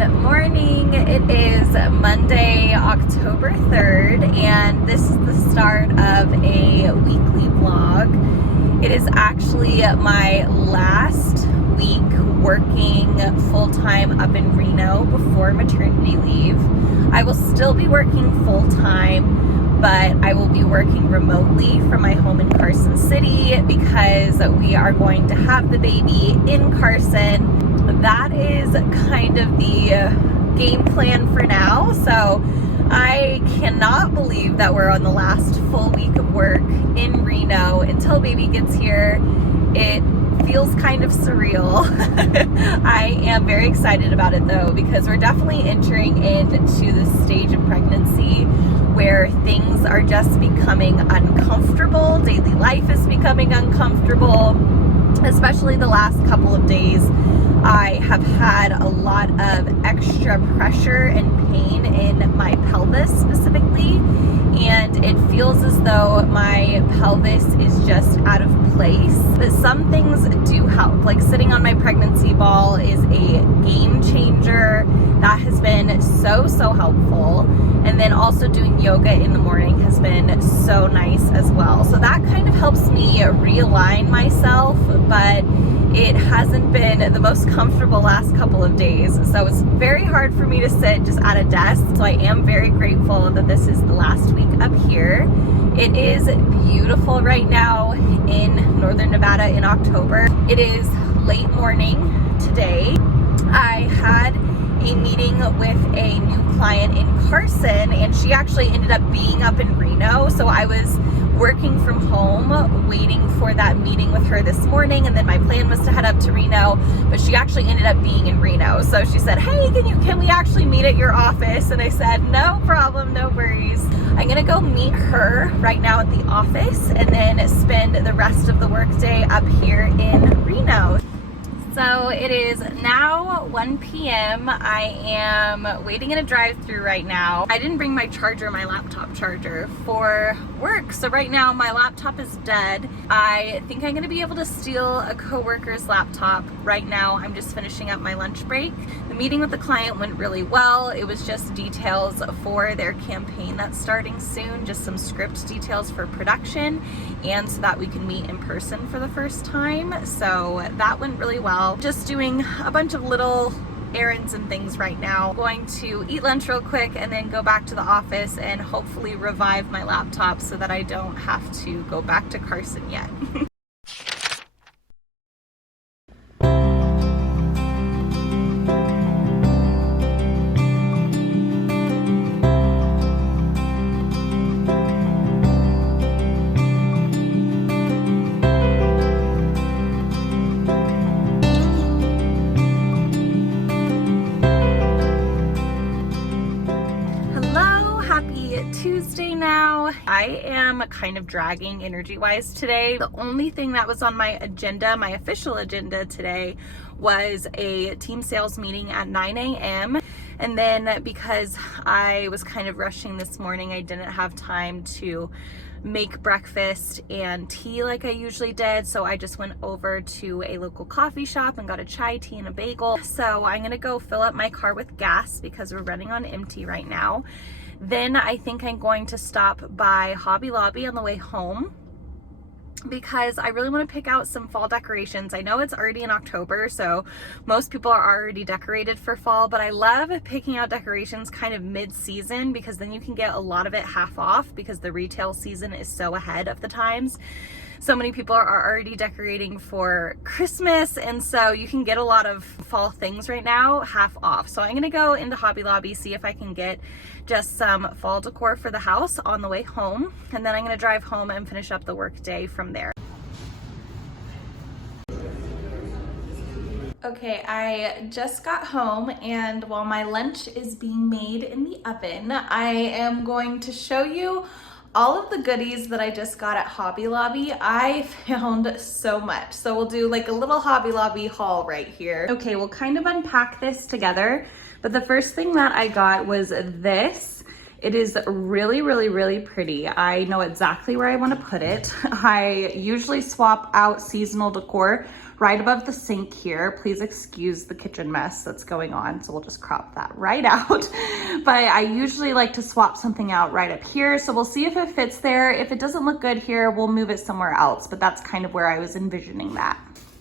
Good morning. It is Monday, October 3rd, and this is the start of a weekly vlog. It is actually my last week working full-time up in Reno before maternity leave. I will still be working full-time, but I will be working remotely from my home in Carson City because we are going to have the baby in Carson. That is kind of the game plan for now. So I cannot believe that we're on the last full week of work in Reno until baby gets here. It feels kind of surreal. I am very excited about it though, because we're definitely entering into this stage of pregnancy where things are just becoming uncomfortable. Daily life is becoming uncomfortable, especially the last couple of days. I have had a lot of extra pressure and pain in my pelvis specifically, and it feels as though my pelvis is just out of place. But some things do help, like sitting on my pregnancy ball is a game changer. That has been so helpful. And then also doing yoga in the morning has been so nice as well. So that kind of helps me realign myself, but it hasn't been the most comfortable last couple of days. So it's very hard for me to sit just at a desk. So I am very grateful that this is the last week up here. It is beautiful right now in Northern Nevada in October. It is late morning today. I had a meeting with a new client in Carson, and she actually ended up being up in Reno. So I was working from home waiting for that meeting with her this morning, and then my plan was to head up to Reno, but she actually ended up being in Reno. So she said, hey, can we actually meet at your office? And I said, no problem, no worries. I'm gonna go meet her right now at the office and then spend the rest of the workday up here in Reno. So it is now 1 p.m. I am waiting in a drive-thru right now. I didn't bring my charger, my laptop charger, for work. So right now my laptop is dead. I think I'm gonna be able to steal a coworker's laptop. Right now I'm just finishing up my lunch break. The meeting with the client went really well. It was just details for their campaign that's starting soon, just some script details for production, and so that we can meet in person for the first time. So that went really well. Just doing a bunch of little errands and things right now. Going to eat lunch real quick and then go back to the office and hopefully revive my laptop so that I don't have to go back to Carson yet. Tuesday now. I am kind of dragging energy-wise today. The only thing that was on my agenda, my official agenda today, was a team sales meeting at 9 a.m. And then because I was kind of rushing this morning, I didn't have time to make breakfast and tea like I usually did, so I just went over to a local coffee shop and got a chai tea and a bagel. So I'm gonna go fill up my car with gas because we're running on empty right now. Then I think I'm going to stop by Hobby Lobby on the way home because I really want to pick out some fall decorations. I know it's already in October, so most people are already decorated for fall, but I love picking out decorations kind of mid-season because then you can get a lot of it half off because the retail season is so ahead of the times. So many people are already decorating for Christmas, and so you can get a lot of fall things right now half off. So I'm gonna go into Hobby Lobby, see if I can get just some fall decor for the house on the way home, and then I'm gonna drive home and finish up the work day from there. Okay, I just got home, and while my lunch is being made in the oven, I am going to show you all of the goodies that I just got at Hobby Lobby. I found so much. So we'll do like a little Hobby Lobby haul right here. Okay, we'll kind of unpack this together. But the first thing that I got was this. It is really pretty. I know exactly where I want to put it. I usually swap out seasonal decor right above the sink here. Please excuse the kitchen mess that's going on, so we'll just crop that right out. But I usually like to swap something out right up here, so we'll see if it fits there. If it doesn't look good here, we'll move it somewhere else, but that's kind of where I was envisioning that.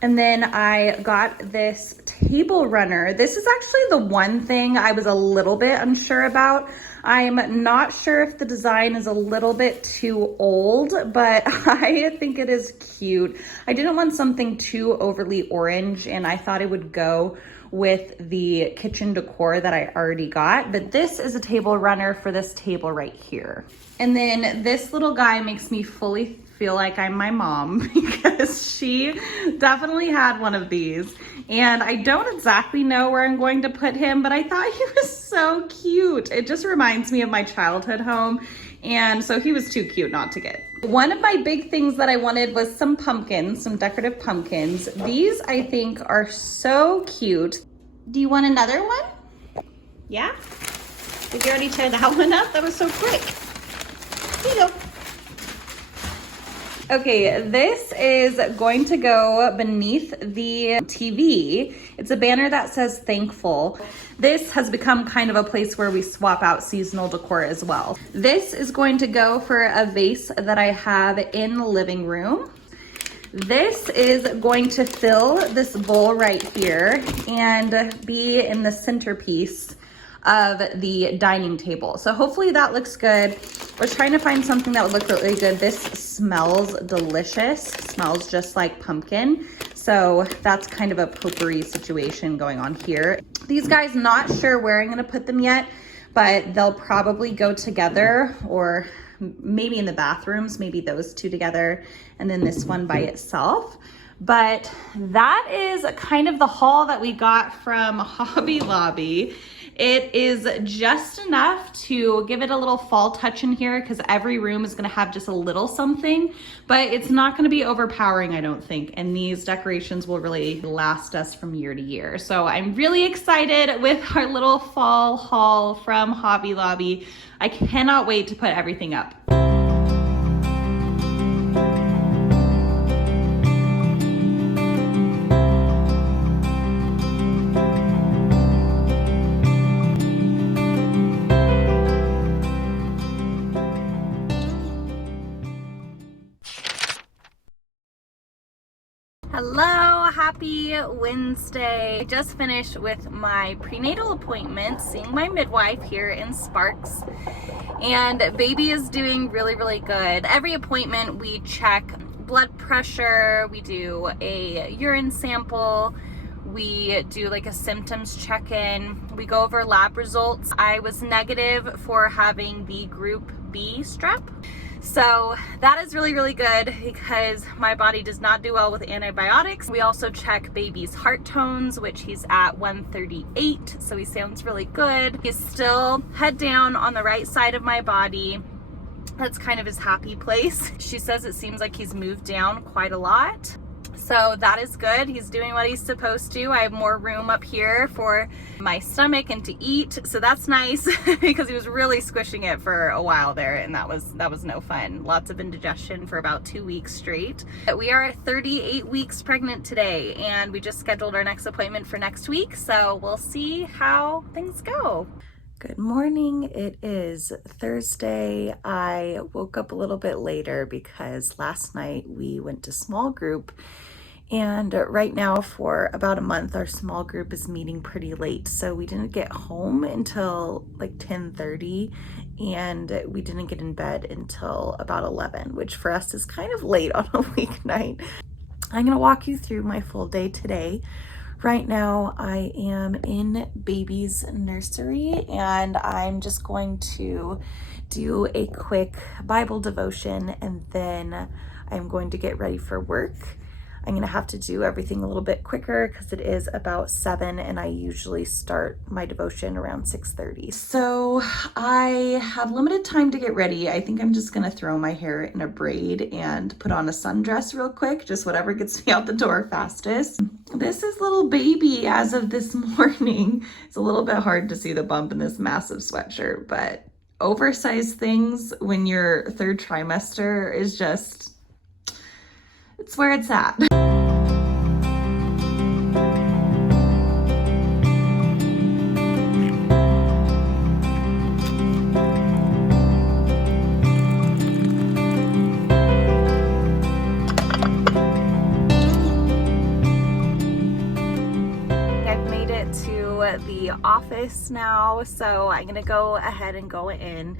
And then I got this table runner. This is actually the one thing I was a little bit unsure about. I'm not sure if the design is a little bit too old, but I think it is cute. I didn't want something too overly orange, and I thought it would go with the kitchen decor that I already got, but this is a table runner for this table right here. And then this little guy makes me fully feel like I'm my mom because she definitely had one of these, and I don't exactly know where I'm going to put him, but I thought he was so cute. It just reminds me of my childhood home, and so he was too cute not to get. One of my big things that I wanted was some pumpkins, some decorative pumpkins. These I think are so cute. Do you want another one? Yeah? Did you already tear that one up? That was so quick. Here you go. Okay, this is going to go beneath the TV. It's a banner that says thankful. This has become kind of a place where we swap out seasonal decor as well. This is going to go for a vase that I have in the living room. This is going to fill this bowl right here and be in the centerpiece of the dining table. So hopefully that looks good. I was trying to find something that would look really good. This smells delicious, smells just like pumpkin. So that's kind of a potpourri situation going on here. These guys, not sure where I'm gonna put them yet, but they'll probably go together, or maybe in the bathrooms, maybe those two together, and then this one by itself. But that is kind of the haul that we got from Hobby Lobby. It is just enough to give it a little fall touch in here because every room is going to have just a little something, but it's not going to be overpowering, I don't think. And these decorations will really last us from year to year. So I'm really excited with our little fall haul from Hobby Lobby. I cannot wait to put everything up. Hello, happy Wednesday. I just finished with my prenatal appointment, seeing my midwife here in Sparks, and baby is doing really, really good. Every appointment we check blood pressure, we do a urine sample, we do like a symptoms check-in, we go over lab results. I was negative for having the group B strep. So that is really, really good because my body does not do well with antibiotics. We also check baby's heart tones, which he's at 138. So he sounds really good. He's still head down on the right side of my body. That's kind of his happy place. She says it seems like he's moved down quite a lot. So that is good. He's doing what he's supposed to. I have more room up here for my stomach and to eat. So that's nice because he was really squishing it for a while there, and that was no fun. Lots of indigestion for about 2 weeks straight. We are at 38 weeks pregnant today, and we just scheduled our next appointment for next week. So we'll see how things go. Good morning. It is Thursday. I woke up a little bit later because last night we went to small group, and right now for about a month our small group is meeting pretty late, so we didn't get home until like 10:30, and we didn't get in bed until about 11, which for us is kind of late on a weeknight. I'm gonna walk you through my full day today. Right now I am in baby's nursery, and I'm just going to do a quick Bible devotion, and then I'm going to get ready for work. I'm gonna have to do everything a little bit quicker because it is about 7, and I usually start my devotion around 6:30. So I have limited time to get ready. I think I'm just gonna throw my hair in a braid and put on a sundress real quick, just whatever gets me out the door fastest. This is little baby as of this morning. It's a little bit hard to see the bump in this massive sweatshirt, but oversized things when your third trimester is just, it's where it's at. office now, so I'm gonna go ahead and go in.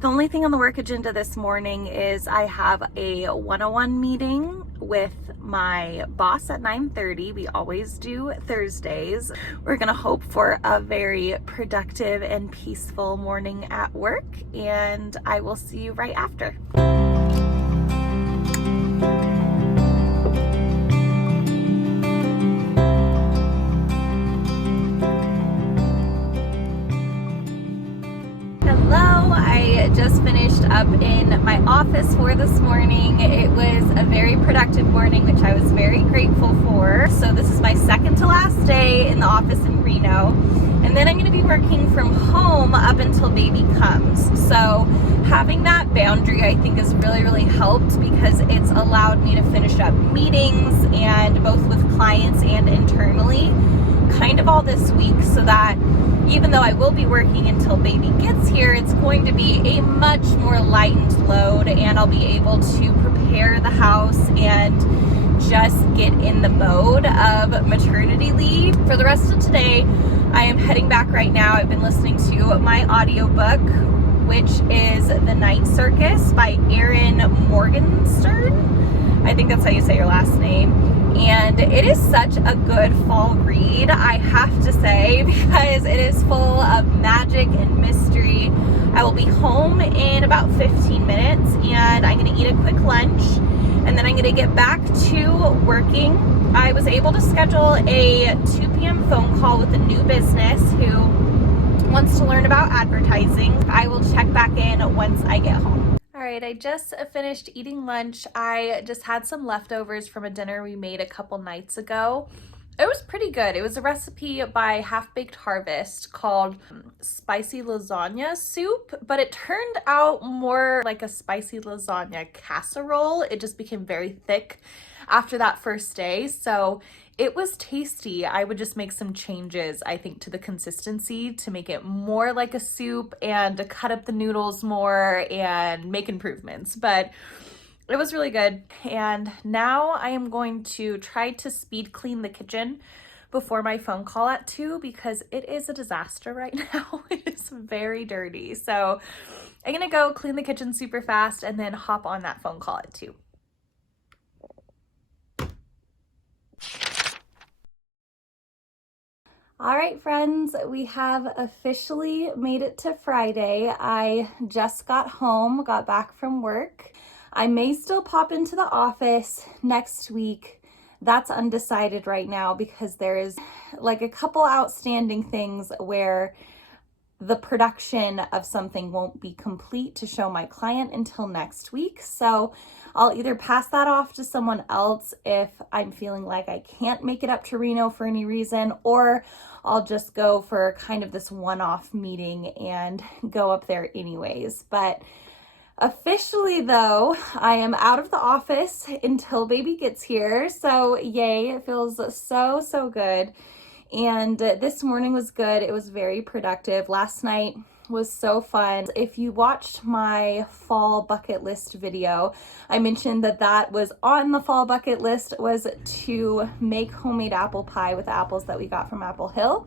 The only thing on the work agenda this morning is I have a 101 meeting with my boss at 9:30. We always do Thursdays. We're gonna hope for a very productive and peaceful morning at work, and I will see you right after. Hello, I just finished up in my office for this morning. It was a very productive morning, which I was very grateful for. So this is my second to last day in the office in Reno. And then I'm going to be working from home up until baby comes. So having that boundary, I think, has really helped because it's allowed me to finish up meetings, and both with clients and internally, kind of all this week, so that even though I will be working until baby gets here, it's going to be a much more lightened load, and I'll be able to prepare the house and just get in the mode of maternity leave. For the rest of today, I am heading back right now. I've been listening to my audiobook, which is The Night Circus by Erin Morgenstern. I think that's how you say your last name. And it is such a good fall read, I have to say, because it is full of magic and mystery. I will be home in about 15 minutes, and I'm going to eat a quick lunch, and then I'm going to get back to working. I was able to schedule a 2 p.m. phone call with a new business who wants to learn about advertising. I will check back in once I get home. All right, I just finished eating lunch. I just had some leftovers from a dinner we made a couple nights ago. It was pretty good. It was a recipe by Half Baked Harvest called spicy lasagna soup, but it turned out more like a spicy lasagna casserole. It just became very thick after that first day, so it was tasty. I would just make some changes, I think, to the consistency to make it more like a soup and to cut up the noodles more and make improvements, but it was really good. And now I am going to try to speed clean the kitchen before my phone call at 2 because it is a disaster right now. It is very dirty. So I'm gonna go clean the kitchen super fast and then hop on that phone call at 2. All right, friends, we have officially made it to Friday. I just got home, got back from work. I may still pop into the office next week. That's undecided right now because there is like a couple outstanding things where the production of something won't be complete to show my client until next week. So I'll either pass that off to someone else if I'm feeling like I can't make it up to Reno for any reason, or I'll just go for kind of this one-off meeting and go up there anyways. But officially though, I am out of the office until baby gets here. So yay, it feels so good. And this morning was good. It was very productive. Last night was so fun. If you watched my fall bucket list video, I mentioned that was on the fall bucket list, was to make homemade apple pie with apples that we got from Apple Hill.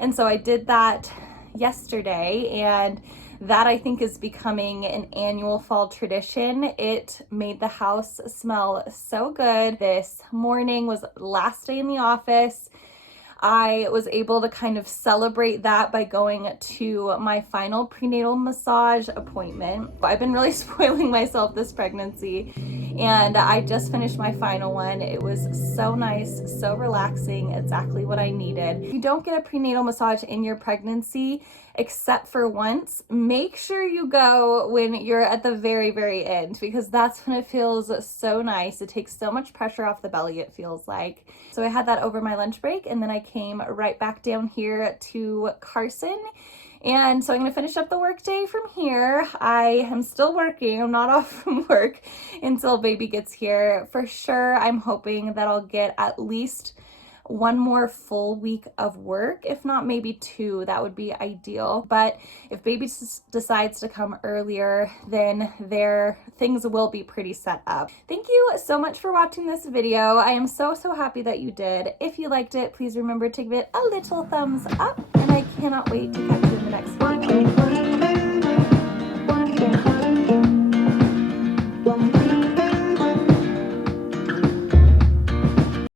And so I did that yesterday, and that I think is becoming an annual fall tradition. It made the house smell so good. This morning was last day in the office. I was able to kind of celebrate that by going to my final prenatal massage appointment. I've been really spoiling myself this pregnancy, and I just finished my final one. It was so nice, so relaxing, exactly what I needed. If you don't get a prenatal massage in your pregnancy, except for once, make sure you go when you're at the very end, because that's when it feels so nice. It takes so much pressure off the belly, it feels like. So I had that over my lunch break, and then I came right back down here to Carson. And so I'm going to finish up the work day from here. I am still working. I'm not off from work until baby gets here. For sure, I'm hoping that I'll get at least one more full week of work, if not maybe 2. That would be ideal. But if baby decides to come earlier, then things will be pretty set up. Thank you so much for watching this video. I am so happy that you did. If you liked it, please remember to give it a little thumbs up, and I I cannot wait to catch you in the next video.